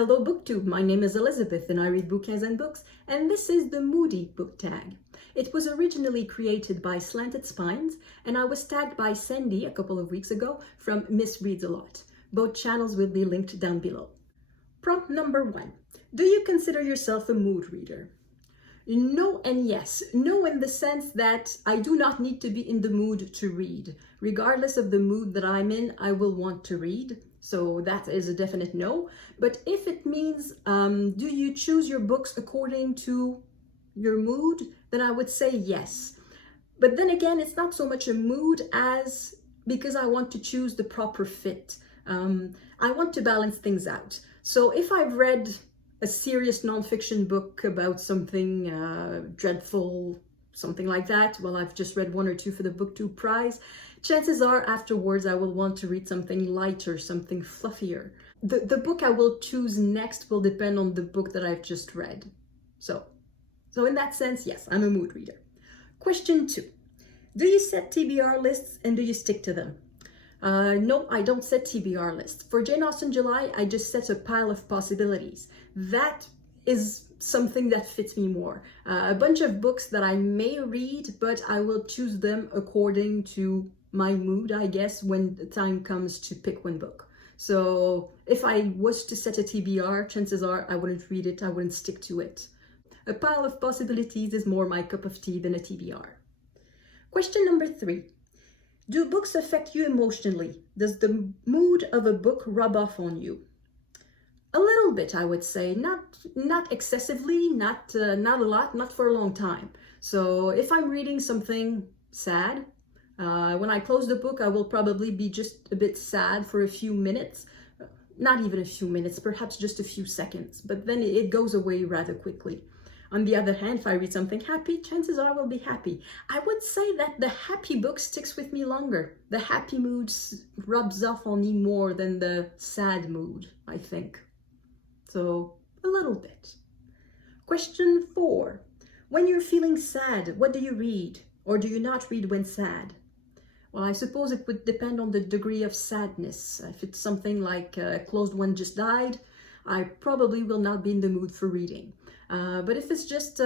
Hello BookTube, my name is Elizabeth and I read bouquins and books, and this is the Moody Book Tag. It was originally created by Slanted Spines and I was tagged by Sandy a couple of weeks ago from Miss Reads a Lot. Both channels will be linked down below. Prompt number 1. Do you consider yourself a mood reader? No and yes. No in the sense that I do not need to be in the mood to read. Regardless of the mood that I'm in, I will want to read. So that is a definite no. But if it means, do you choose your books according to your mood, then I would say yes. But then again, it's not so much a mood as because I want to choose the proper fit. I want to balance things out. So if I've read a serious nonfiction book about something dreadful, something like that, well, I've just read one or two for the BookTube prize, chances are afterwards I will want to read something lighter, something fluffier. The book I will choose next will depend on the book that I've just read. So in that sense, yes, I'm a mood reader. Question 2. Do you set TBR lists and do you stick to them? No, I don't set TBR lists. For Jane Austen July, I just set a pile of possibilities. That is something that fits me more. A bunch of books that I may read, but I will choose them according to my mood, I guess, when the time comes to pick one book. So if I was to set a TBR, chances are I wouldn't read it, I wouldn't stick to it. A pile of possibilities is more my cup of tea than a TBR. Question number 3. Do books affect you emotionally? Does the mood of a book rub off on you? A little bit, I would say. Not excessively, not a lot, not for a long time. So if I'm reading something sad, when I close the book, I will probably be just a bit sad for a few minutes. Not even a few minutes, perhaps just a few seconds. But then it goes away rather quickly. On the other hand, if I read something happy, chances are I will be happy. I would say that the happy book sticks with me longer. The happy mood rubs off on me more than the sad mood, I think. So, a little bit. Question 4. When you're feeling sad, what do you read? Or do you not read when sad? Well, I suppose it would depend on the degree of sadness. If it's something like a closed one just died, I probably will not be in the mood for reading. But if it's just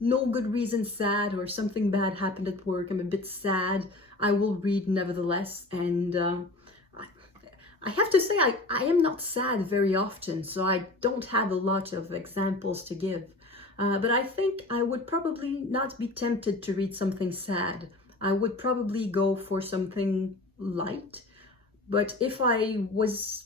no good reason sad or something bad happened at work, I'm a bit sad, I will read nevertheless. And I have to say, I am not sad very often, so I don't have a lot of examples to give. But I think I would probably not be tempted to read something sad. I would probably go for something light. But if I was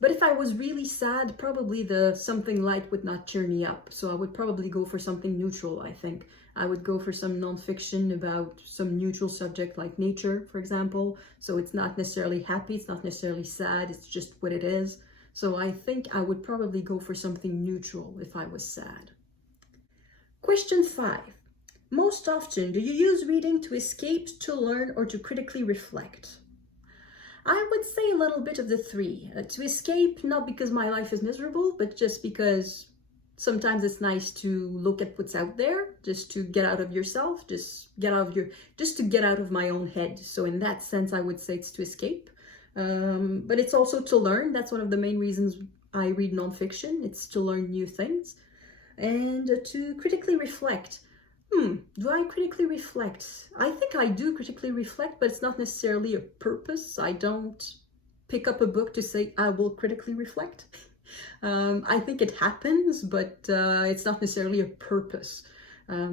really sad, probably the something light would not cheer me up. So I would probably go for something neutral, I think. I would go for some nonfiction about some neutral subject like nature, for example. So it's not necessarily happy, it's not necessarily sad, it's just what it is. So I think I would probably go for something neutral if I was sad. Question 5. Most often, do you use reading to escape, to learn, or to critically reflect? I would say a little bit of the 3. To escape, not because my life is miserable, but just because sometimes it's nice to look at what's out there, just to get out of yourself, just to get out of my own head. So in that sense, I would say it's to escape. But it's also to learn. That's one of the main reasons I read nonfiction. It's to learn new things. And to critically reflect. Do I critically reflect? I think I do critically reflect, but it's not necessarily a purpose. I don't pick up a book to say, I will critically reflect. I think it happens, but it's not necessarily a purpose. Yeah,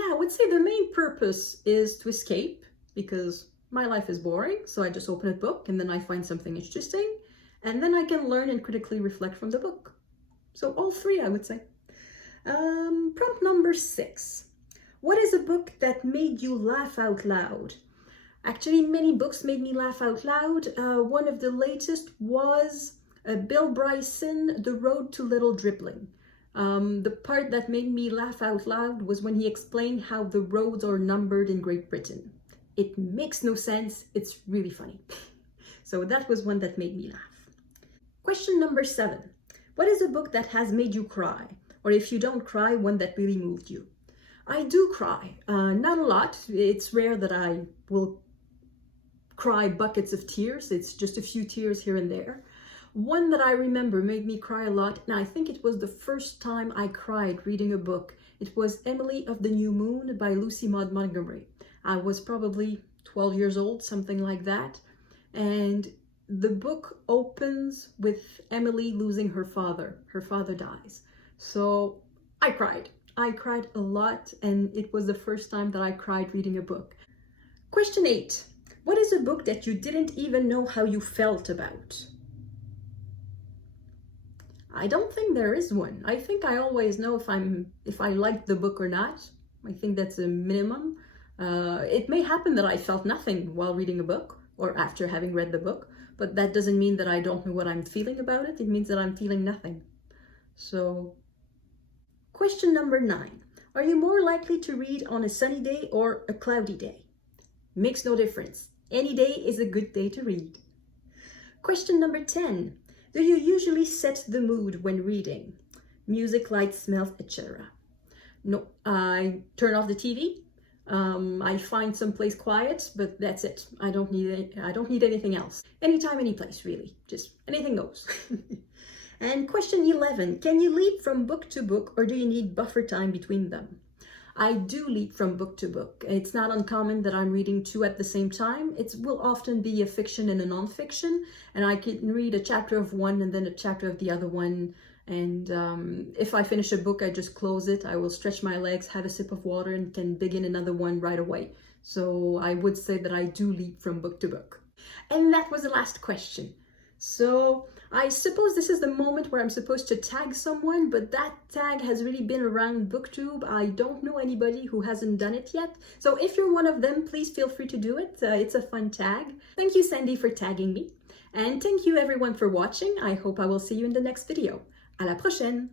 I would say the main purpose is to escape, because my life is boring, so I just open a book and then I find something interesting, and then I can learn and critically reflect from the book. So all 3, I would say. Prompt number 6. What is a book that made you laugh out loud? Actually, many books made me laugh out loud. One of the latest was Bill Bryson, The Road to Little Dribbling. The part that made me laugh out loud was when he explained how the roads are numbered in Great Britain. It makes no sense. It's really funny. So that was one that made me laugh. Question number 7. What is a book that has made you cry? Or if you don't cry, one that really moved you? I do cry. Not a lot. It's rare that I will cry buckets of tears. It's just a few tears here and there. One that I remember made me cry a lot, and I think it was the first time I cried reading a book. It was Emily of the New Moon by Lucy Maud Montgomery. I was probably 12 years old, something like that. And the book opens with Emily losing her father. Her father dies. So I cried. I cried a lot, and it was the first time that I cried reading a book. Question 8. What is a book that you didn't even know how you felt about? I don't think there is one. I think I always know if I like the book or not. I think that's a minimum. It may happen that I felt nothing while reading a book or after having read the book, but that doesn't mean that I don't know what I'm feeling about it. It means that I'm feeling nothing. So, question number 9. Are you more likely to read on a sunny day or a cloudy day? Makes no difference. Any day is a good day to read. Question number 10. Do you usually set the mood when reading? Music, lights, smells, etc. No, I turn off the TV. I find some place quiet, but that's it. I don't need anything else. Anytime, any place, really. Just anything goes. And question 11. Can you leap from book to book, or do you need buffer time between them? I do leap from book to book. It's not uncommon that I'm reading 2 at the same time. It will often be a fiction and a non-fiction, and I can read a chapter of one and then a chapter of the other one. And if I finish a book, I just close it. I will stretch my legs, have a sip of water, and can begin another one right away. So I would say that I do leap from book to book. And that was the last question. So I suppose this is the moment where I'm supposed to tag someone, but that tag has really been around BookTube. I don't know anybody who hasn't done it yet. So if you're one of them, please feel free to do it. It's a fun tag. Thank you, Sandy, for tagging me. And thank you everyone for watching. I hope I will see you in the next video. À la prochaine!